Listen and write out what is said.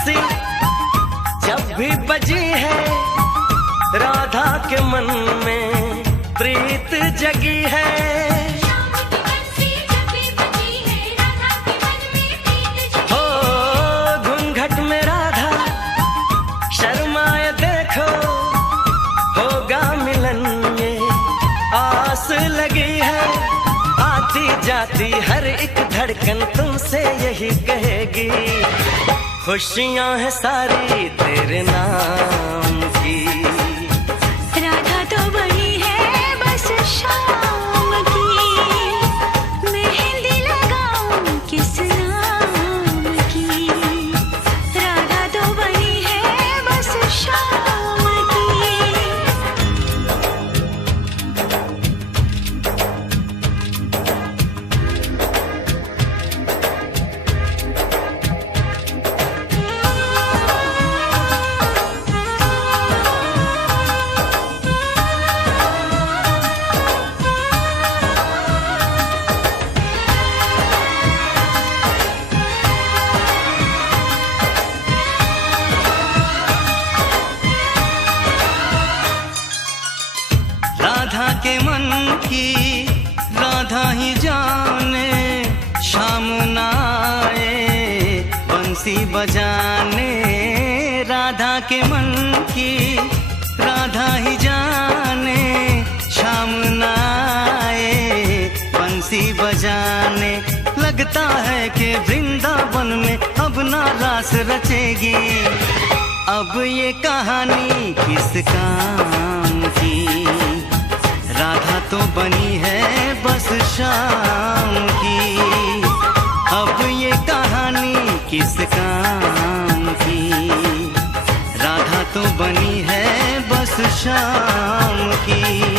बंसी जब भी बजी है, राधा के मन में प्रीत जगी है। हो घूंघट में राधा शर्माए देखो, होगा मिलन ये आस लगी है। आती जाती हर एक धड़कन तुमसे यही कहेगी, खुशियां हैं सारी तेरे नाम की। राधा तो बनी है बस शाम की, मेहंदी लगाऊं किस नाम की। राधा तो बनी है बस शाम की। राधा के मन की राधा ही जाने, शाम न आए बंसी बजाने। राधा के मन की राधा ही जाने, शाम न आए बंसी बजाने। लगता है कि वृंदावन में अब ना रास रचेगी, अब ये कहानी किस काम की। राधा तो बनी है बस शाम की, अब ये कहानी किस काम की। राधा तो बनी है बस शाम की।